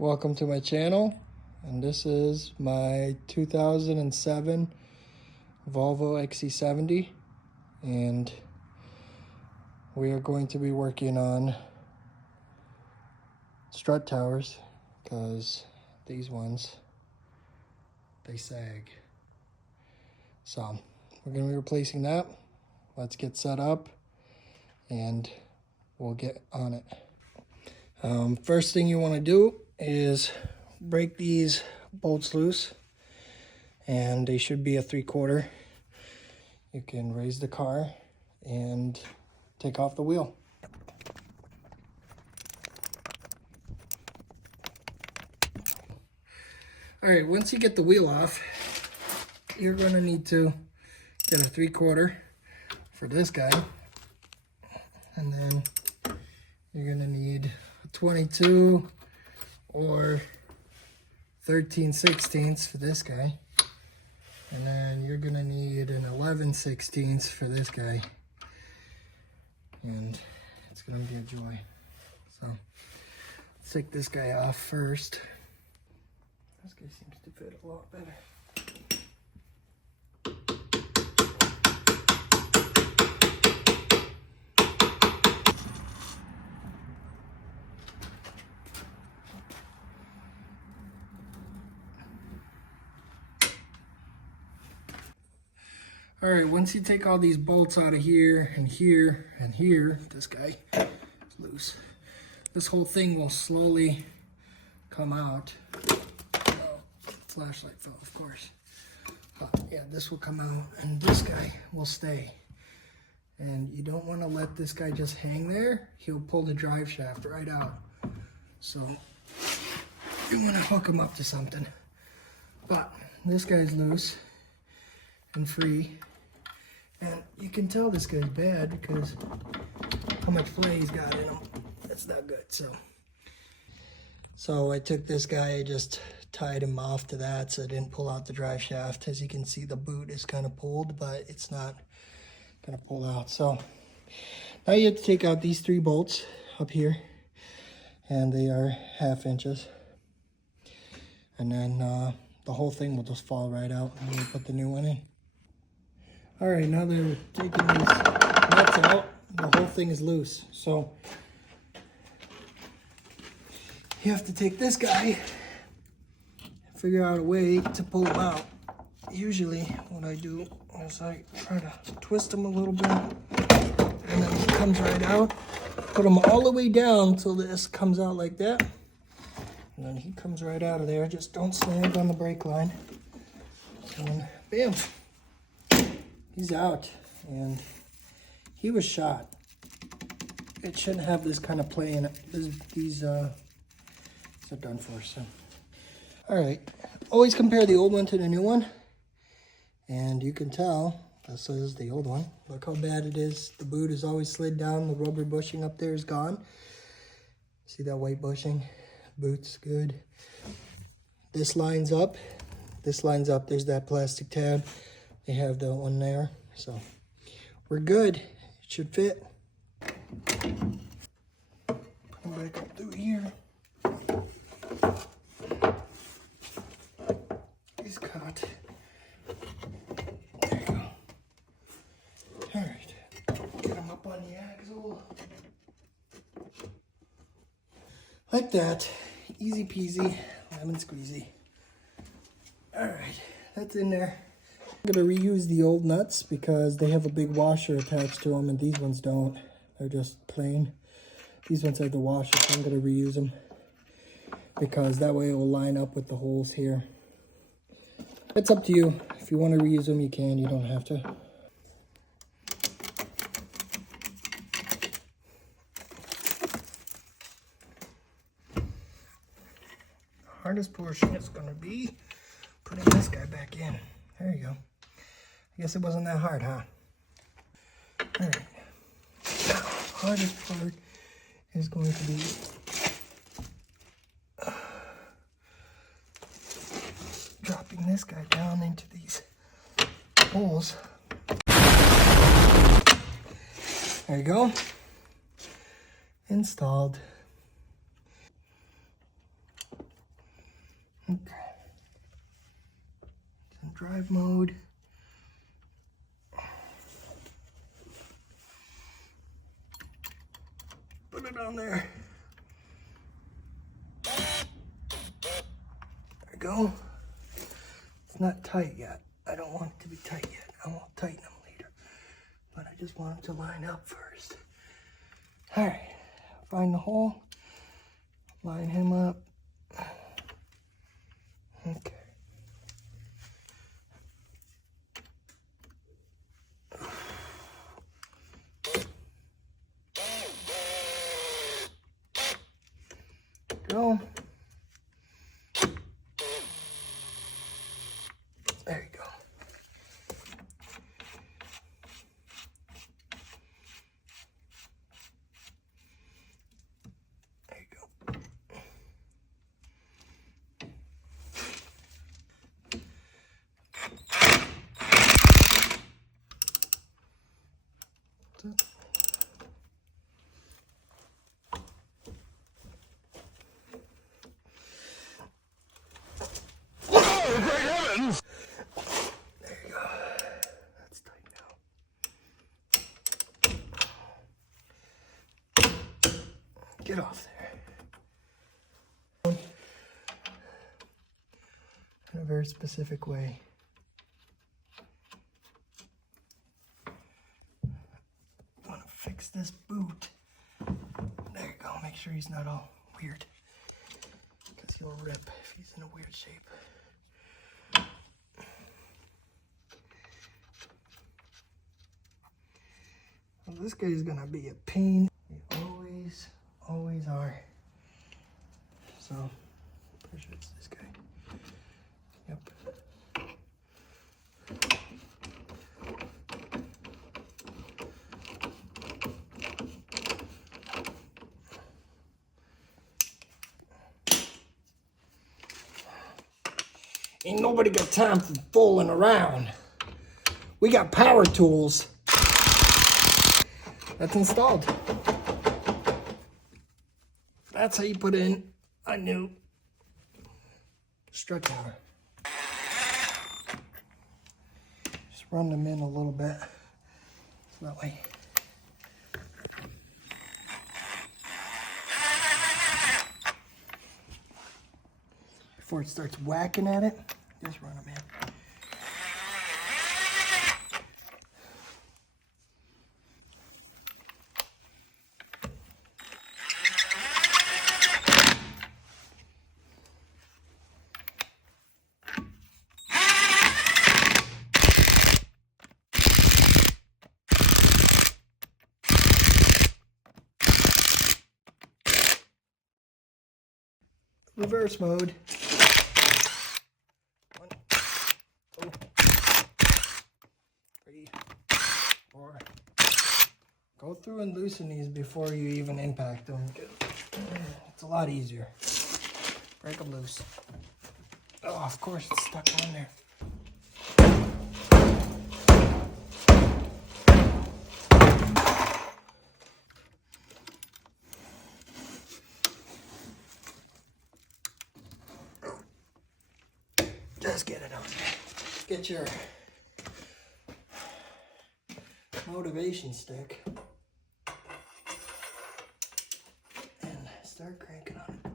Welcome to my channel, and this is my 2007 Volvo XC70, and we are going to be working on strut towers because these ones, they sag. So we're going to be replacing that. Let's get set up and we'll get on it. First thing you want to do is break these bolts loose, and they should be a 3/4. You can raise the car and take off the wheel. All right, once you get the wheel off, you're going to need to get a 3/4 for this guy, and then you're going to need a 22 or 13/16 for this guy, and then you're going to need an 11/16 for this guy, and it's going to be a joy. So let's take this guy off first. This guy seems to fit a lot better. All right, once you take all these bolts out of here and here and here, this guy is loose. This whole thing will slowly come out. Oh, flashlight fell, of course. But yeah, this will come out and this guy will stay. And you don't want to let this guy just hang there. He'll pull the drive shaft right out. So you want to hook him up to something. But this guy's loose and free. And you can tell this guy's bad because how much play he's got in him. That's not good. So I took this guy, I just tied him off to that so I didn't pull out the drive shaft. As you can see, the boot is kind of pulled, but it's not going to pull out. So now you have to take out these 3 bolts up here, and they are 1/2 inches. And then the whole thing will just fall right out and we'll put the new one in. All right, now that we're taking these nuts out, the whole thing is loose. So you have to take this guy and figure out a way to pull him out. Usually what I do is I try to twist him a little bit, and then he comes right out. Put him all the way down till this comes out like that. And then he comes right out of there. Just don't stand on the brake line. And bam, he's out. And he was shot. It shouldn't have this kind of play in it. These are done for. So, all right. Always compare the old one to the new one. And you can tell this is the old one. Look how bad it is. The boot is always slid down. The rubber bushing up there is gone. See that white bushing? Boot's good. This lines up. This lines up. There's that plastic tab. They have that one there. So we're good. It should fit. Put them back up through here. He's caught. There you go. All right. Get him up on the axle. Like that. Easy peasy, lemon squeezy. All right, that's in there. I'm gonna reuse the old nuts because they have a big washer attached to them and these ones don't. They're just plain. These ones have the washer, so I'm gonna reuse them because that way it will line up with the holes here. It's up to you. If you want to reuse them, you can. You don't have to. Hardest portion is going to be putting this guy back in. There you go. I guess it wasn't that hard, huh? All right. Now, hardest part is going to be dropping this guy down into these holes. There you go. Installed. Okay. It's in drive mode. Put it on there. There we go. It's not tight yet. I don't want it to be tight yet. I won't tighten them later. But I just want them to line up first. All right. Find the hole. Line him up. Okay. Go. There you go. There you go. There you go. That's tight now. Get off there. In a very specific way. I want to fix this boot. There you go. Make sure he's not all weird. Because he'll rip if he's in a weird shape. Well, this guy's gonna be a pain. They always are. So, pretty sure it's this guy. Yep. Ain't nobody got time for fooling around. We got power tools. That's installed. That's how you put in a new strut tower. Just run them in a little bit. So that way. Before it starts whacking at it, just run them in. Reverse mode. 1, 2, 3, 4. Go through and loosen these before you even impact them. It's a lot easier. Break them loose. Oh, of course it's stuck on there. Just get it on there. Get your motivation stick and start cranking on it.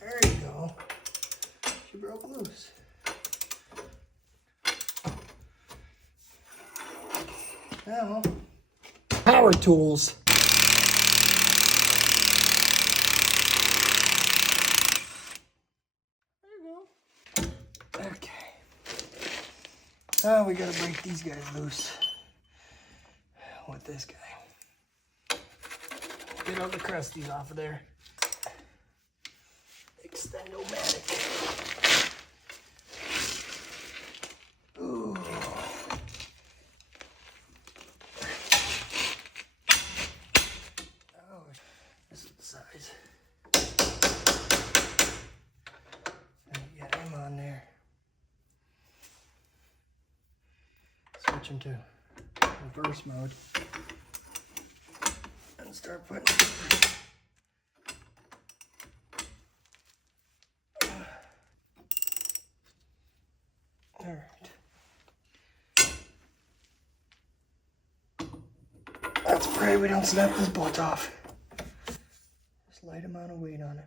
There you go. She broke loose. Now, power tools. Okay. Now we gotta break these guys loose with this guy. Get all the crusties off of there. Extend-o-matic. Ooh. Oh, this is the size. Get him on there. Switch him to reverse mode and start putting Let's pray we don't snap this bolt off. Slight amount of weight on it.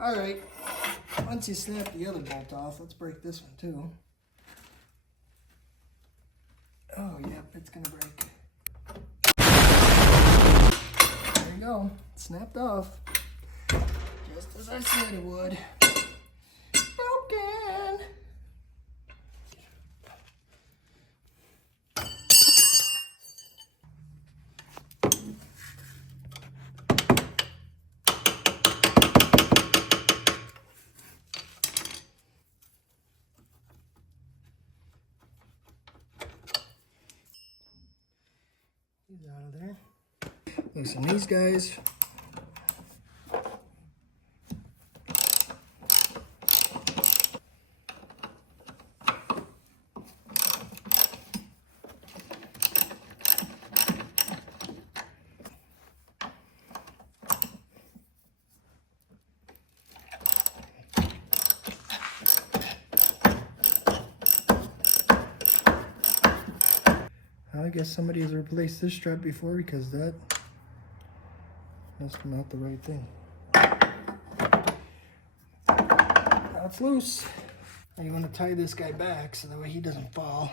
All right, once you snap the other bolt off, let's break this one too. Oh, yep, it's gonna break. There you go, it snapped off. Just as I said it would. Broken. He's out of there. Loosen these guys. I guess somebody has replaced this strut before because that must come out the right thing. Now it's loose. Now you want to tie this guy back so that way he doesn't fall.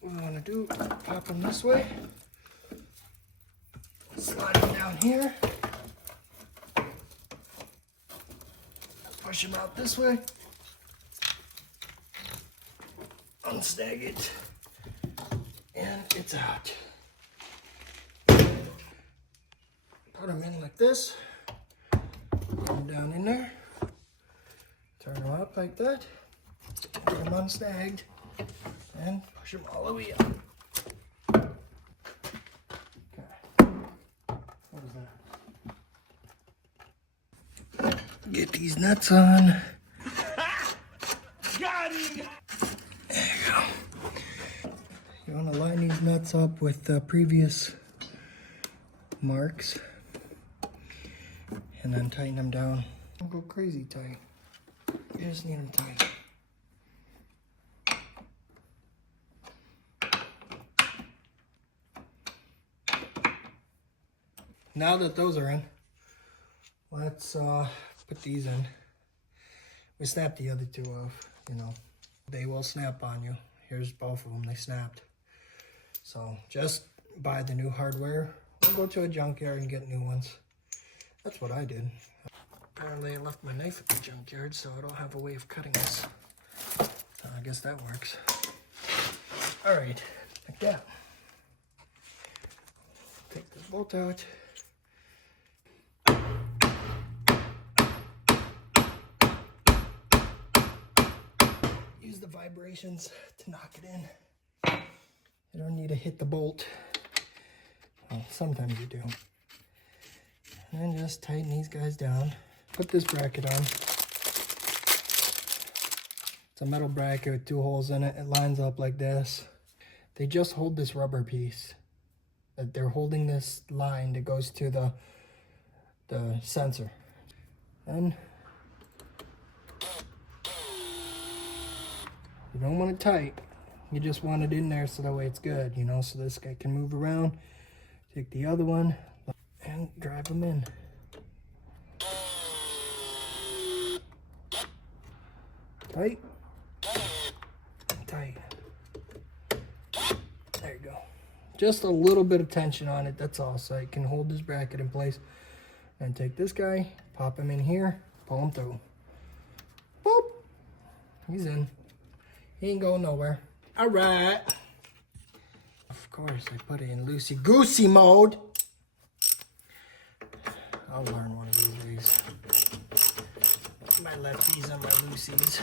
What we want to do, pop him this way, slide him down here, push him out this way, unsnag it. And it's out. Put them in like this. Put them down in there. Turn them up like that. Get them unsnagged. And push them all the way up. Okay. What is that? Get these nuts on. Got him! There you go. You want to line these nuts up with previous marks and then tighten them down. Don't go crazy tight. You just need them tight. Now that those are in, let's put these in. We snapped the other two off, you know. They will snap on you. Here's both of them, they snapped. So just buy the new hardware or go to a junkyard and get new ones. That's what I did. Apparently I left my knife at the junkyard, so I don't have a way of cutting this. So I guess that works. All right, like that. Take this bolt out. Use the vibrations to knock it in. You don't need to hit the bolt. Well, sometimes you do. And then just tighten these guys down. Put this bracket on. It's a metal bracket with 2 holes in it. It lines up like this. They just hold this rubber piece. They're holding this line that goes to the sensor. And you don't want it tight. You just want it in there so that way it's good, you know, so this guy can move around. Take the other one and drive them in. Tight. Tight. There you go. Just a little bit of tension on it, that's all, so it can hold this bracket in place. And take this guy, pop him in here, pull him through. Boop. He's in. He ain't going nowhere. All right. Of course, I put it in loosey-goosey mode. I'll learn one of these days. My lefties and my loosies.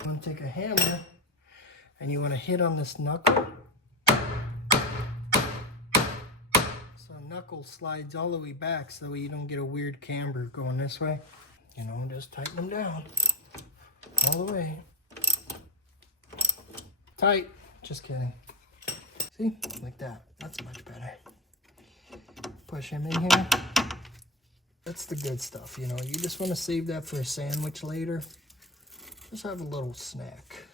You want to take a hammer and you want to hit on this knuckle. So knuckle slides all the way back so that you don't get a weird camber going this way. You know, just tighten them down all the way. Tight. Just kidding. See? Like that. That's much better. Push him in here. That's the good stuff, you know. You just want to save that for a sandwich later. Just have a little snack.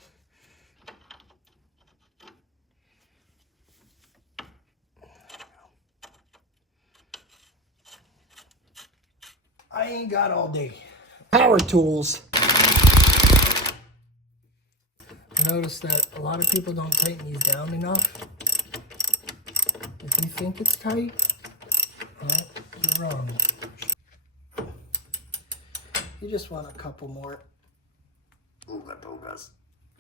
I ain't got all day. Power tools. I noticed that a lot of people don't tighten these down enough. If you think it's tight, well, you're wrong. You just want a couple more ooga-boogas.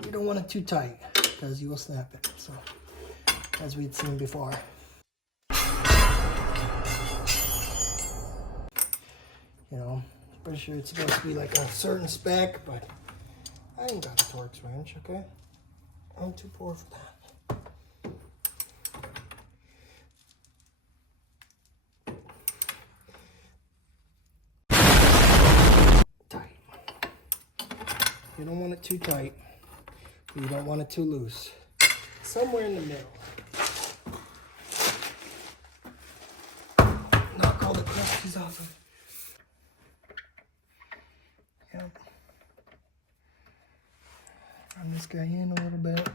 You don't want it too tight because you will snap it. So, as we'd seen before. You know, pretty sure it's supposed to be like a certain spec, but I ain't got a Torx wrench, okay? I'm too poor for that. Tight. You don't want it too tight. You don't want it too loose. Somewhere in the middle. Knock all the crusties off of it. Yep. Run this guy in a little bit.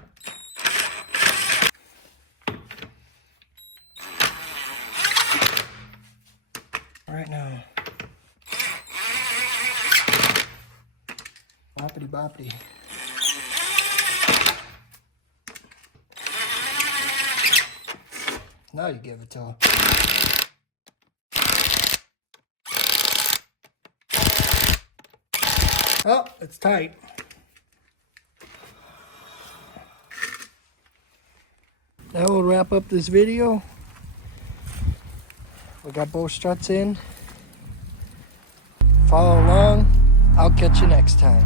Right now. Boppity boppity. Now you give it to her. Oh, it's tight. That will wrap up this video. We got both struts in. Follow along. I'll catch you next time.